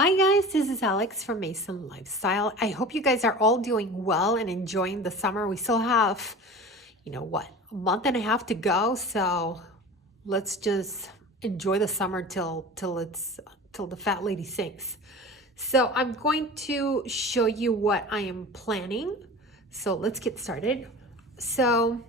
Hi guys, this is Alex from Mason Lifestyle. I hope you guys are all doing well and enjoying the summer. We still have, a month and a half to go, so let's just enjoy the summer till the fat lady sings. So I'm going to show you what I am planning. So let's get started. So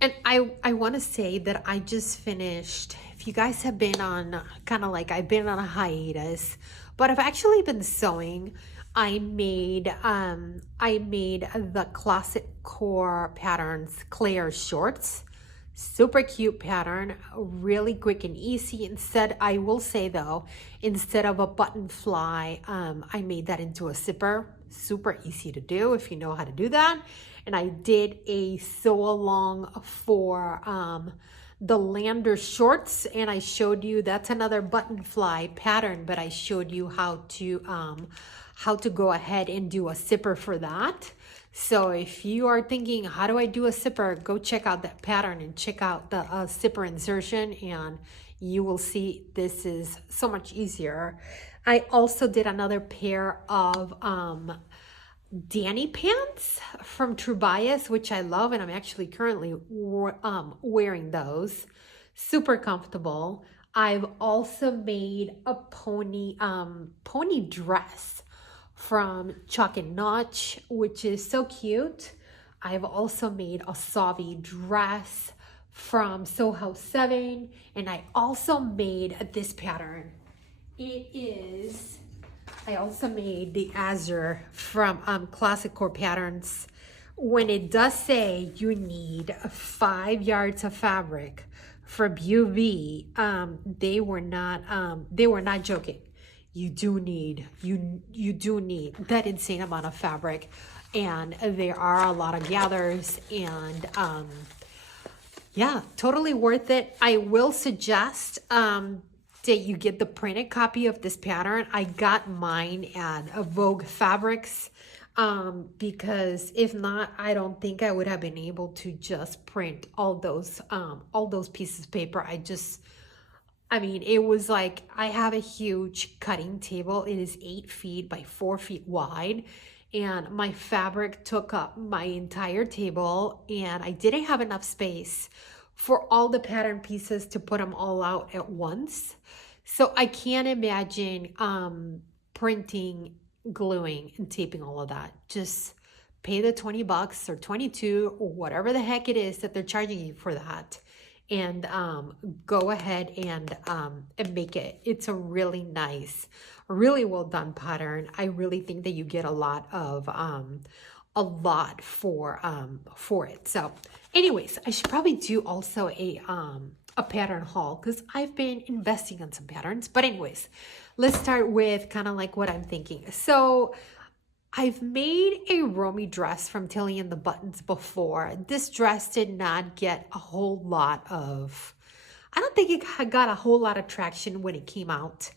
and I want to say that I just finished. If you guys have been on I've been on a hiatus, but I've actually been sewing. I made the classic core patterns Claire shorts. Super cute pattern, really quick and easy. Instead, I will say though, instead of a button fly, I made that into a zipper. Super easy to do if you know how to do that. And I did a sew along for the Lander shorts, and I showed you that's another button fly pattern, but I showed you how to go ahead and do a zipper for that. So if you are thinking, how do I do a zipper? Go check out that pattern and check out the zipper insertion, and you will see this is so much easier. I also did another pair of Danny pants from True Bias, which I love, and I'm actually currently wearing those. Super comfortable. I've also made a pony dress from Chuck and Notch, which is so cute. I've also made a Savi dress from Sew House 7, and I also made this pattern. I also made the Azure from Classic Core Patterns. When it does say you need 5 yards of fabric from UV, they were not joking. You do need that insane amount of fabric, and there are a lot of gathers, and yeah, totally worth it. I will suggest that you get the printed copy of this pattern. I got mine at Vogue Fabrics because if not, I don't think I would have been able to just print all those pieces of paper. It was like I have a huge cutting table. It is 8 feet by 4 feet wide, and my fabric took up my entire table, and I didn't have enough space for all the pattern pieces to put them all out at once. So I can't imagine printing, gluing, and taping all of that. Just pay the $20 or 22 or whatever the heck it is that they're charging you for that, and go ahead and make it. It's a really nice, really well done pattern. I really think that you get a lot for it. So anyways, I should probably do also a pattern haul because I've been investing in some patterns. But anyways, let's start with kind of like what I'm thinking. So I've made a Romy dress from Tilly and the Buttons before. This dress did not get a whole lot of, I don't think it got a whole lot of traction when it came out,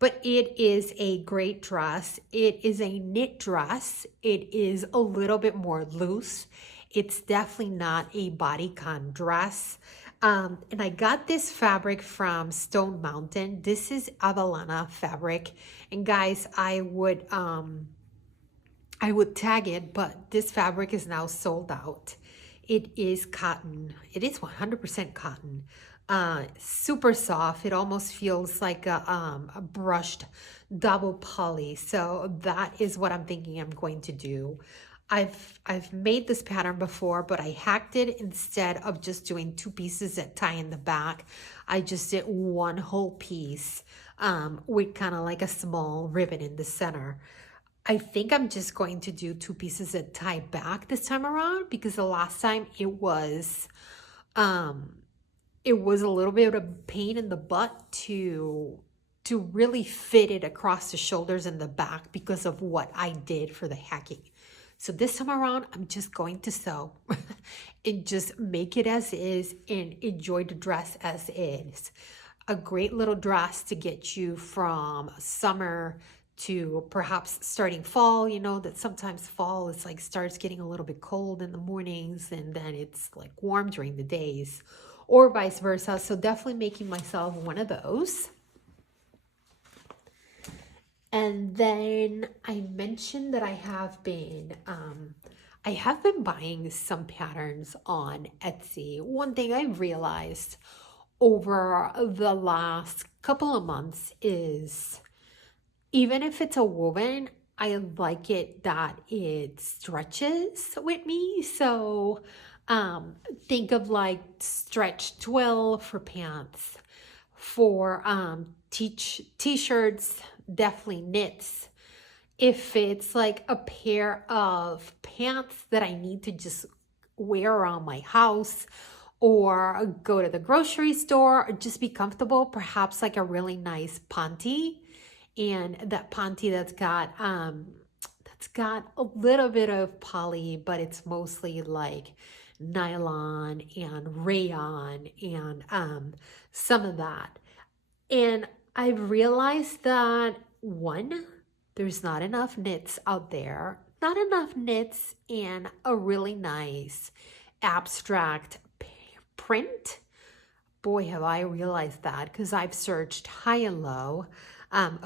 but it is a great dress. It is a knit dress. It is a little bit more loose. It's definitely not a bodycon dress. And I got this fabric from Stone Mountain. This is Avalana fabric. And guys, I would tag it, but this fabric is now sold out. It is cotton. It is 100% cotton. Super soft. It almost feels like a brushed double poly. So that is what I'm thinking I'm going to do. I've made this pattern before, but I hacked it. Instead of just doing 2 pieces that tie in the back, I just did one whole piece with kind of like a small ribbon in the center. I think I'm just going to do 2 pieces that tie back this time around, because the last time it was a little bit of a pain in the butt to really fit it across the shoulders and the back because of what I did for the hacking. So this time around, I'm just going to sew and just make it as is and enjoy the dress as is. A great little dress to get you from summer to perhaps starting fall. You know that sometimes fall is like starts getting a little bit cold in the mornings, and then it's like warm during the days, or vice versa. So definitely making myself one of those. And then I mentioned that I have been buying some patterns on Etsy. One thing I've realized over the last couple of months is even if it's a woven, I like it that it stretches with me. So think of like stretch twill for pants, for t-shirts, definitely knits. If it's like a pair of pants that I need to just wear around my house or go to the grocery store or just be comfortable, perhaps like a really nice panty, and that panty that's got a little bit of poly, but it's mostly like nylon and rayon and some of that. And I've realized that one, there's not enough knits out there, not enough knits in a really nice abstract print. Boy, have I realized that because I've searched high and low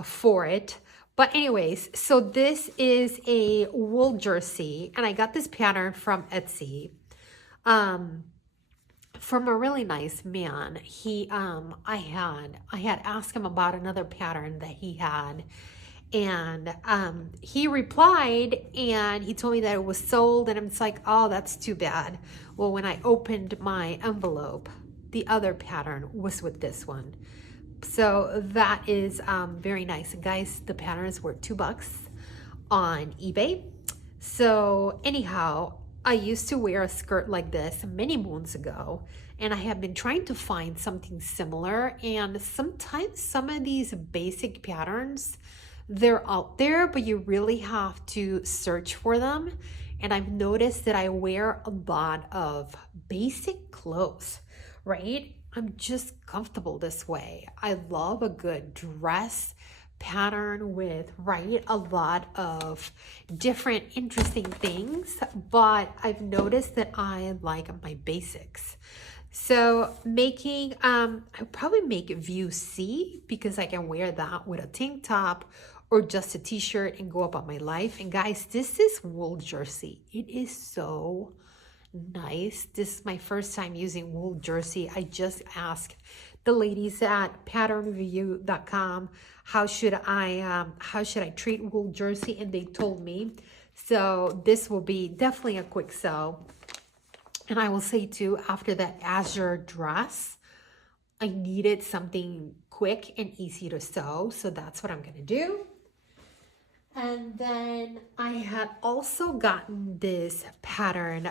for it. But anyways, so this is a wool jersey, and I got this pattern from Etsy. From a really nice man. I had asked him about another pattern that he had, and he replied and he told me that it was sold, and I'm like, oh, that's too bad. Well, when I opened my envelope, the other pattern was with this one. So that is very nice. And guys, the patterns were $2 on eBay. So anyhow, I used to wear a skirt like this many moons ago, and I have been trying to find something similar. And sometimes some of these basic patterns, they're out there, but you really have to search for them. And I've noticed that I wear a lot of basic clothes, right? I'm just comfortable this way. I love a good dress pattern with, right, a lot of different interesting things, but I've noticed that I like my basics. So making, I probably make view C because I can wear that with a tank top or just a t-shirt and go about my life. And guys, this is wool jersey. It is so nice. This is my first time using wool jersey. I just asked the ladies at patternreview.com how should I treat wool jersey, and they told me. So this will be definitely a quick sew. And I will say too, after that azure dress, I needed something quick and easy to sew, so that's what I'm gonna do. And then I had also gotten this pattern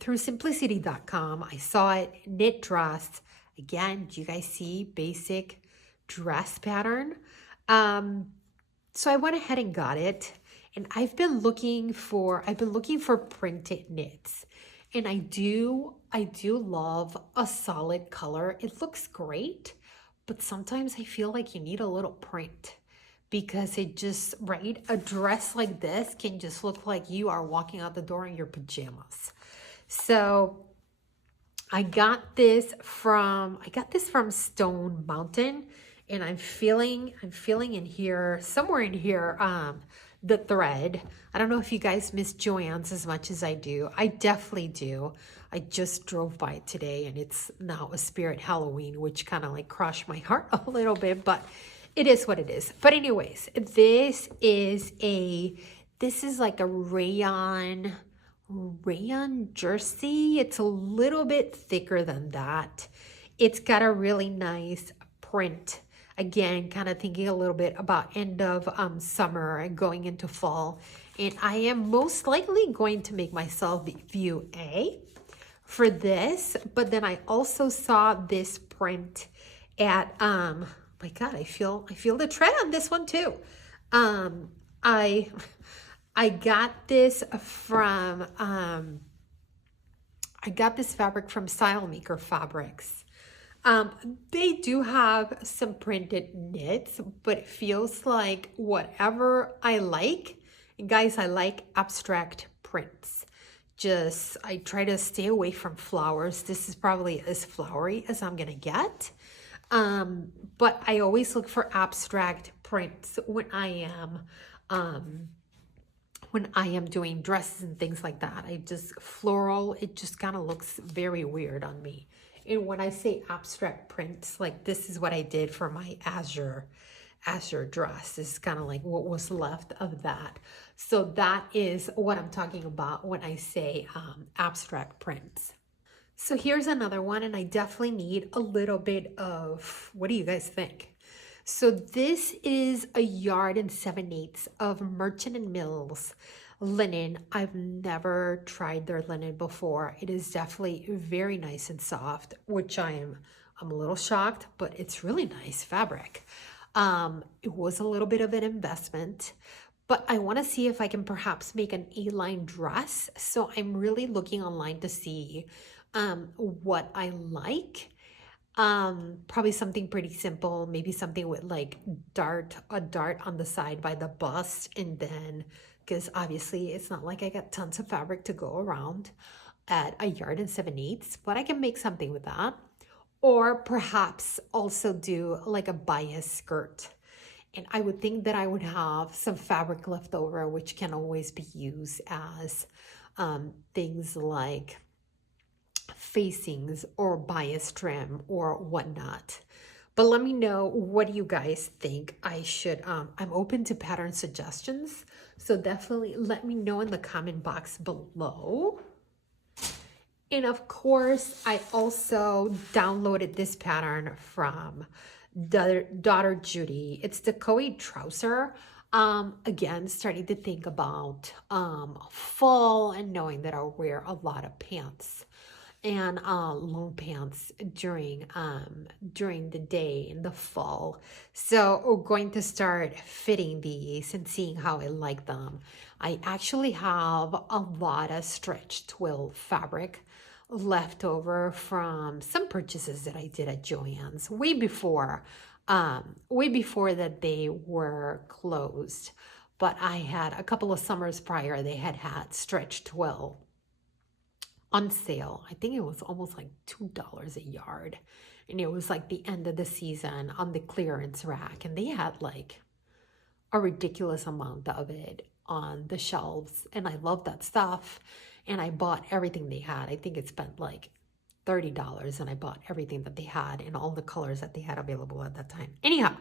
through simplicity.com. I saw it, knit dress. Again, do you guys see basic dress pattern? So I went ahead and got it. And I've been looking for printed knits. And I do love a solid color. It looks great, but sometimes I feel like you need a little print, because it just, right, a dress like this can just look like you are walking out the door in your pajamas. So I got this from Stone Mountain, and I'm feeling in here, somewhere in here, the thread. I don't know if you guys miss Joann's as much as I do. I definitely do. I just drove by it today, and it's now a Spirit Halloween, which kind of like crushed my heart a little bit, but it is what it is. But anyways, this is like a rayon jersey. It's a little bit thicker than that. It's got a really nice print. Again, kind of thinking a little bit about end of summer and going into fall. And I am most likely going to make myself view A for this. But then I also saw this print at my God, I feel the tread on this one too. I got this from I got this fabric from Style Maker Fabrics. They do have some printed knits, but it feels like whatever I like. And guys, I like abstract prints. I try to stay away from flowers. This is probably as flowery as I'm gonna get. But I always look for abstract prints um, when I am doing dresses and things like that. I just floral, it just kind of looks very weird on me. And when I say abstract prints, like this is what I did for my azure dress. This is kind of like what was left of that. So that is what I'm talking about when I say abstract prints. So here's another one, and I definitely need a little bit of, what do you guys think? So this is a yard and 7/8 of Merchant and Mills linen. I've never tried their linen before. It is definitely very nice and soft, which I'm a little shocked, but it's really nice fabric. It was a little bit of an investment, but I want to see if I can perhaps make an A-line dress. So I'm really looking online to see what I like. Probably something pretty simple, maybe something with like a dart on the side by the bust, and then, because obviously it's not like I got tons of fabric to go around at a yard and 7/8, but I can make something with that. Or perhaps also do like a bias skirt. And I would think that I would have some fabric left over, which can always be used as things like facings or bias trim or whatnot. But let me know, what do you guys think I should, I'm open to pattern suggestions. So definitely let me know in the comment box below. And of course, I also downloaded this pattern from daughter Judy. It's the COE Trouser. Again, starting to think about fall and knowing that I'll wear a lot of pants and long pants during the day in the fall. So we're going to start fitting these and seeing how I like them. I actually have a lot of stretch twill fabric left over from some purchases that I did at Joann's way before that they were closed. But I had a couple of summers prior, they had stretch twill on sale. I think it was almost like $2 a yard. And it was like the end of the season on the clearance rack. And they had like a ridiculous amount of it on the shelves. And I love that stuff. And I bought everything they had. I think it spent like $30, and I bought everything that they had in all the colors that they had available at that time. Anyhow,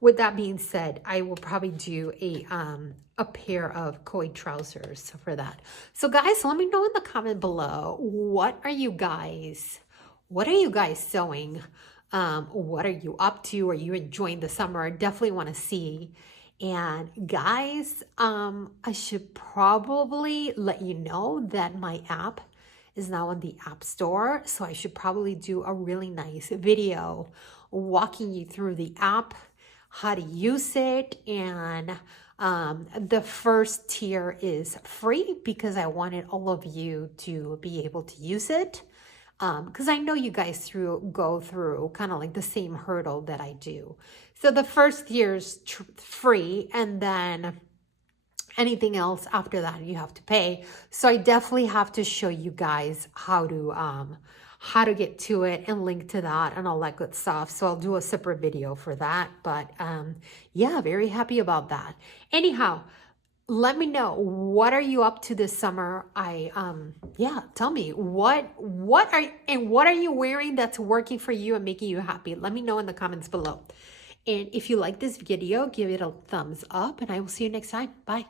with that being said, I will probably do a pair of COE trousers for that. So guys, let me know in the comment below, what are you guys sewing? What are you up to? Are you enjoying the summer? I definitely want to see. And guys, I should probably let you know that my app is now on the App Store. So I should probably do a really nice video walking you through the app, how to use it. And the first tier is free because I wanted all of you to be able to use it. Because I know you guys go through kind of like the same hurdle that I do. So the first year is free, and then anything else after that you have to pay. So I definitely have to show you guys how to get to it and link to that and all that good stuff. So I'll do a separate video for that. But yeah, very happy about that. Anyhow, let me know, what are you up to this summer? Yeah, tell me what are you wearing that's working for you and making you happy? Let me know in the comments below. And if you like this video, give it a thumbs up, and I will see you next time. Bye.